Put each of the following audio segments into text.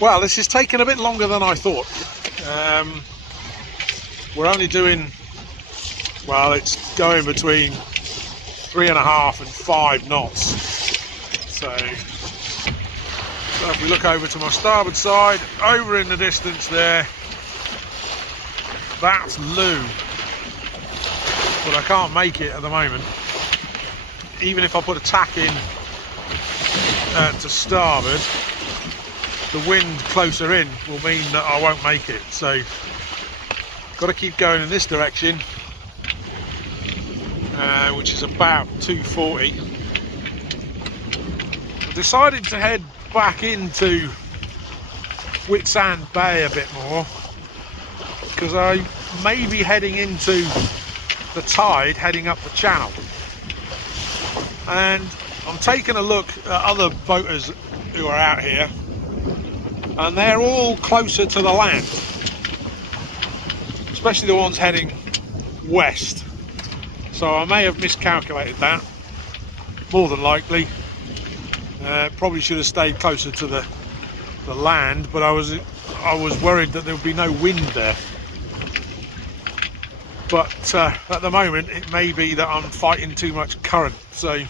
Well, this is taking a bit longer than I thought. We're only doing, well, it's going between 3.5 and 5 knots. So if we look over to my starboard side, over in the distance there, that's Looe. But I can't make it at the moment. Even if I put a tack in to starboard, the wind closer in will mean that I won't make it. So got to keep going in this direction, which is about 240. I decided to head back into Whitsand Bay a bit more because I may be heading into the tide heading up the channel, and I'm taking a look at other boaters who are out here, and they're all closer to the land, especially the ones heading west. So I may have miscalculated that, more than likely. Probably should have stayed closer to the land, but I was worried that there would be no wind there. But at the moment it may be that I'm fighting too much current. So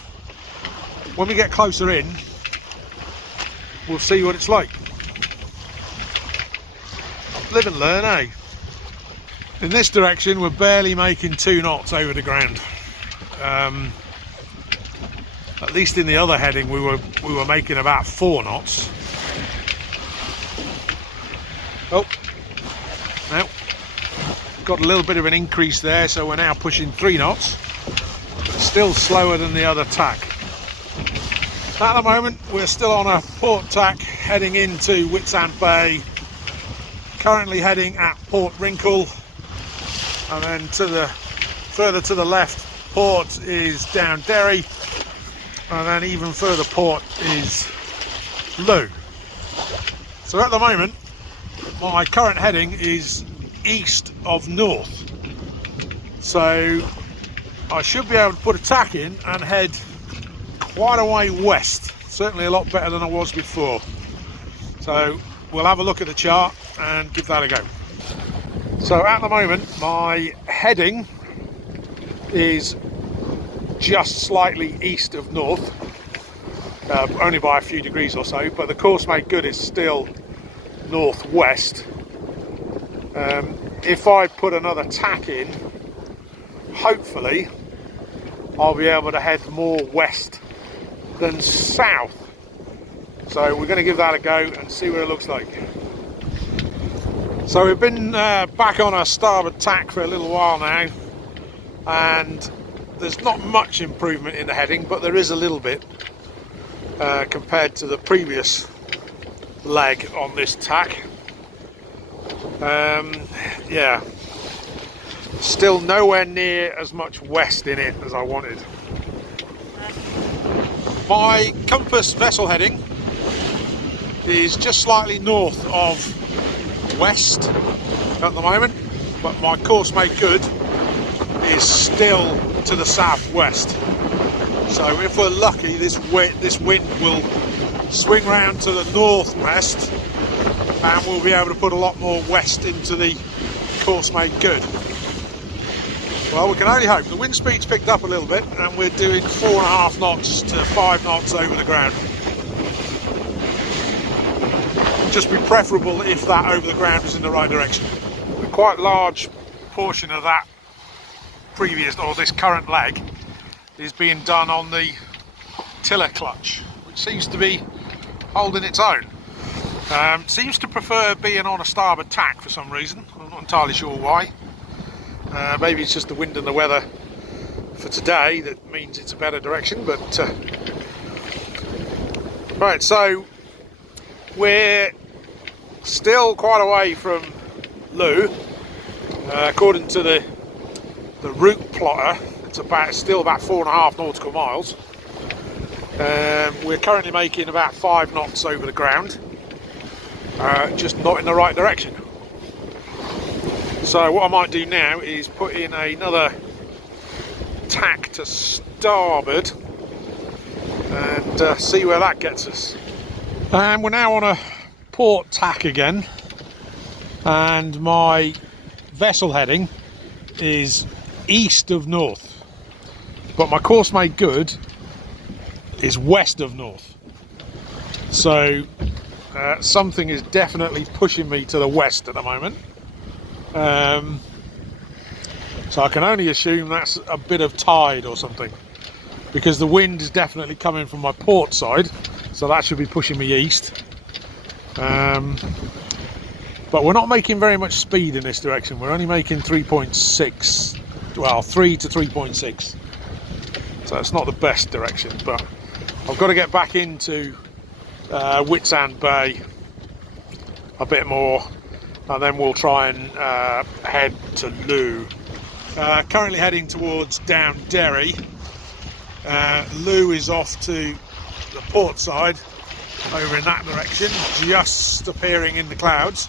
when we get closer in, we'll see what it's like. Live and learn, eh? In this direction we're barely making 2 knots over the ground. At least in the other heading we were making about 4 knots. Oh, now got a little bit of an increase there, so we're now pushing 3 knots, but still slower than the other tack. At the moment we're still on a port tack heading into Whitsand Bay, currently heading at Port Wrinkle, and then further to the left port is Down Derry, and then even further port is Looe. So at the moment my current heading is east of north, so I should be able to put a tack in and head quite a way west, certainly a lot better than I was before. So we'll have a look at the chart and give that a go. So at the moment my heading is just slightly east of north, only by a few degrees or so, but the course made good is still northwest. If I put another tack in, hopefully I'll be able to head more west than south. So we're going to give that a go and see what it looks like. So we've been back on our starboard tack for a little while now, and there's not much improvement in the heading, but there is a little bit compared to the previous leg on this tack. Yeah, still nowhere near as much west in it as I wanted. My compass vessel heading is just slightly north of west at the moment, but my course made good is still to the southwest. So if we're lucky, this wind will swing round to the northwest, and we'll be able to put a lot more west into the course made good. Well, we can only hope. The wind speed's picked up a little bit, and we're doing 4.5 knots to 5 knots over the ground. It'd just be preferable if that over the ground was in the right direction. A quite large portion of that this current leg is being done on the tiller clutch, which seems to be holding its own. Seems to prefer being on a starboard tack for some reason. I'm not entirely sure why. Maybe it's just the wind and the weather for today that means it's a better direction, but right, so we're still quite away from Looe. According to the route plotter, it's still about 4.5 nautical miles. We're currently making about 5 knots over the ground, just not in the right direction. So what I might do now is put in another tack to starboard and see where that gets us. And we're now on a port tack again, and my vessel heading is east of north, but my course made good is west of north. So something is definitely pushing me to the west at the moment. So I can only assume that's a bit of tide or something, because the wind is definitely coming from my port side, so that should be pushing me east. But we're not making very much speed in this direction. We're only making 3.6, well, 3 to 3.6. So it's not the best direction, but I've got to get back into Whitsand Bay a bit more, and then we'll try and head to Looe. Currently heading towards Down Derry. Looe is off to the port side, over in that direction, just appearing in the clouds.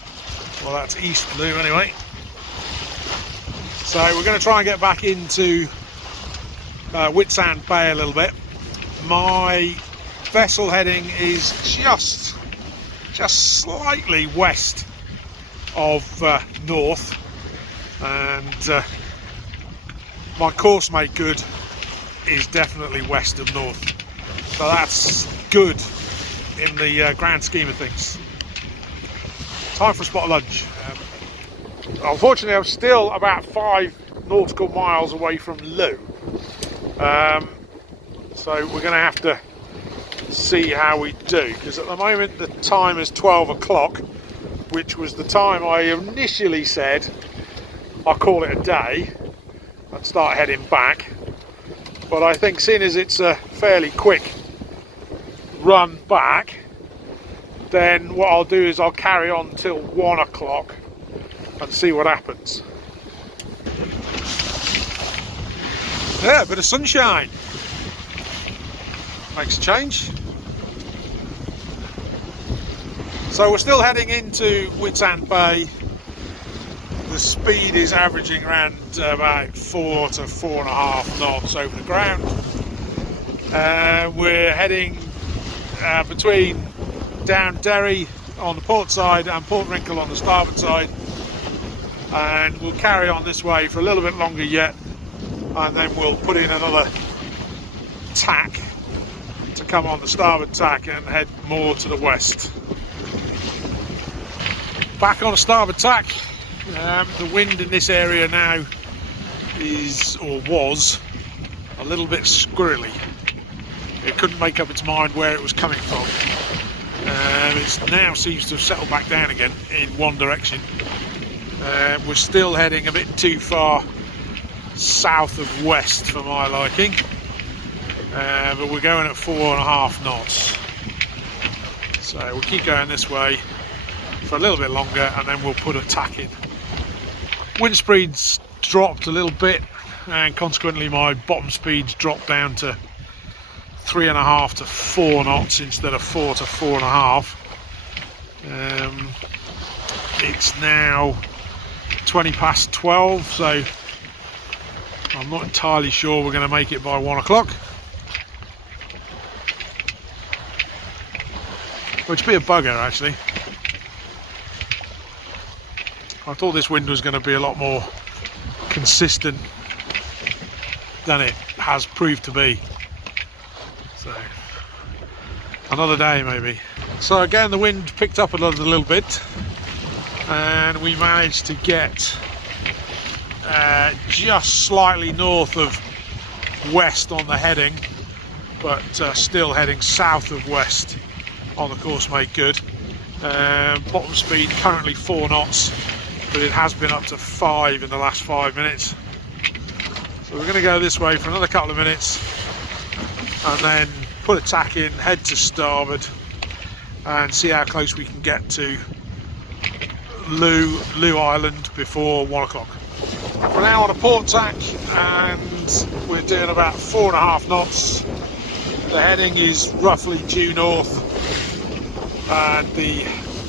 Well, that's East Looe anyway. So we're going to try and get back into Whitsand Bay a little bit. My vessel heading is just slightly west of north, and my course made good is definitely west of north, so that's good in the grand scheme of things. Time for a spot of lunch. Unfortunately, I'm still about 5 nautical miles away from Looe, so we're going to have to see how we do, because at the moment the time is 12 o'clock, which was the time I initially said I'll call it a day and start heading back. But I think, seeing as it's a fairly quick run back, then what I'll do is I'll carry on till 1 o'clock and see what happens. Yeah, a bit of sunshine makes a change. So we're still heading into Whitsand Bay. The speed is averaging around about 4 to 4.5 knots over the ground. We're heading between Down Derry on the port side and Port Wrinkle on the starboard side, and we'll carry on this way for a little bit longer yet, and then we'll put in another tack to come on the starboard tack and head more to the west. Back on the starboard tack. The wind in this area now is, or was, a little bit squirrely. It couldn't make up its mind where it was coming from. It now seems to have settled back down again in one direction. We're still heading a bit too far south of west for my liking, but we're going at 4.5 knots. So we'll keep going this way for a little bit longer, and then we'll put a tack in. Wind speed's dropped a little bit, and consequently my bottom speed's dropped down to 3.5 to 4 knots instead of 4 to 4.5. It's now 20 past 12, so I'm not entirely sure we're going to make it by 1 o'clock, which would be a bugger actually. I thought this wind was going to be a lot more consistent than it has proved to be. So another day maybe. So again, the wind picked up a little bit, and we managed to get just slightly north of west on the heading, but still heading south of west on the course made good. Bottom speed currently 4 knots, but it has been up to 5 in the last 5 minutes. So we're going to go this way for another couple of minutes, and then put a tack in, head to starboard, and see how close we can get to Looe Island before 1 o'clock. We're now on a port tack, and we're doing about 4.5 knots. The heading is roughly due north, and the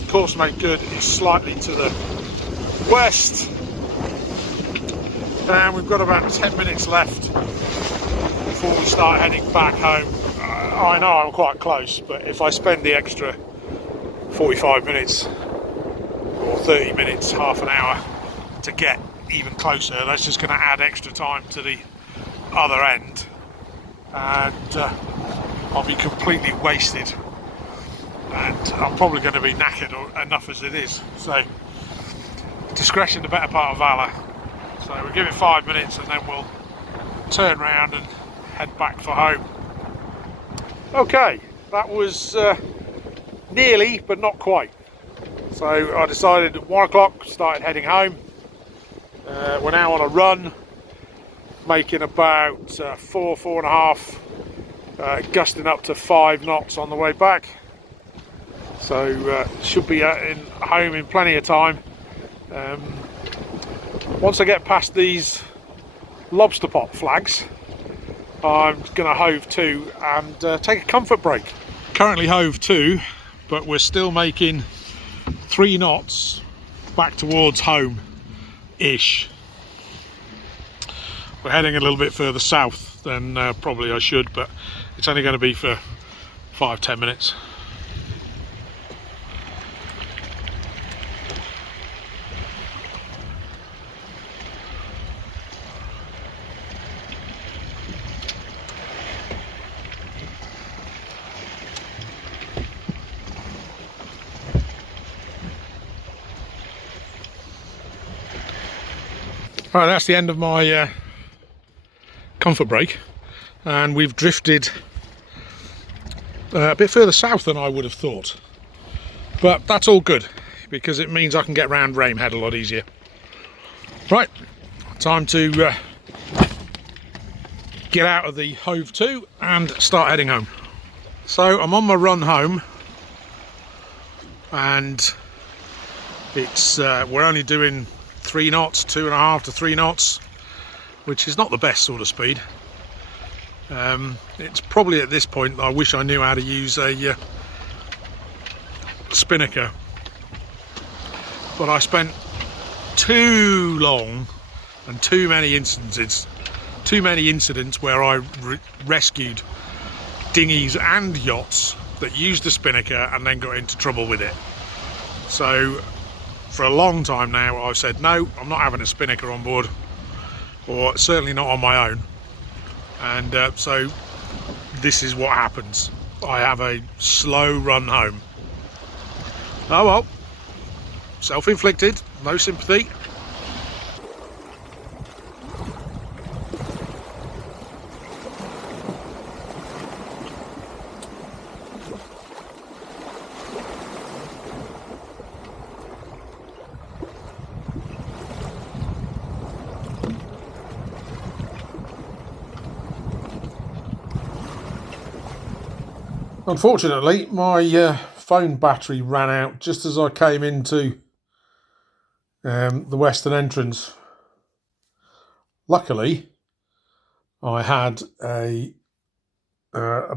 course made good is slightly to the west, and we've got about 10 minutes left before we start heading back home. I know I'm quite close, but if I spend the extra 45 minutes or 30 minutes, half an hour to get even closer. That's just going to add extra time to the other end, and I'll be completely wasted, and I'm probably going to be knackered enough as it is. So discretion the better part of valour. So we'll give it 5 minutes and then we'll turn round and head back for home. Okay, that was nearly but not quite. So I decided at 1 o'clock, started heading home. We're now on a run, making about 4.5, gusting up to 5 knots on the way back. So should be home in plenty of time. Once I get past these lobster pot flags, I'm going to hove to and take a comfort break. Currently hove to, but we're still making 3 knots back towards home-ish. We're heading a little bit further south than probably I should, but it's only going to be for 5-10 minutes. Right, that's the end of my comfort break, and we've drifted a bit further south than I would have thought, but that's all good because it means I can get round Ramehead a lot easier. Right, time to get out of the hove to and start heading home. So I'm on my run home, and it's we're only doing 3 knots, 2.5 to 3 knots, which is not the best sort of speed. It's probably at this point that I wish I knew how to use a spinnaker, but I spent too long and too many incidents where I rescued dinghies and yachts that used the spinnaker and then got into trouble with it. So for a long time now I've said no, I'm not having a spinnaker on board, or certainly not on my own, and so this is what happens. I have a slow run home. Oh well, self-inflicted, no sympathy. Unfortunately, my phone battery ran out just as I came into the western entrance. Luckily, I had a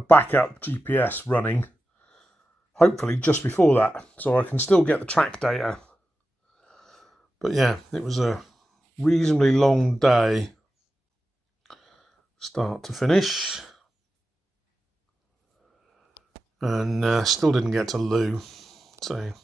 backup GPS running, hopefully just before that, so I can still get the track data. But yeah, it was a reasonably long day, start to finish. And still didn't get to Looe, so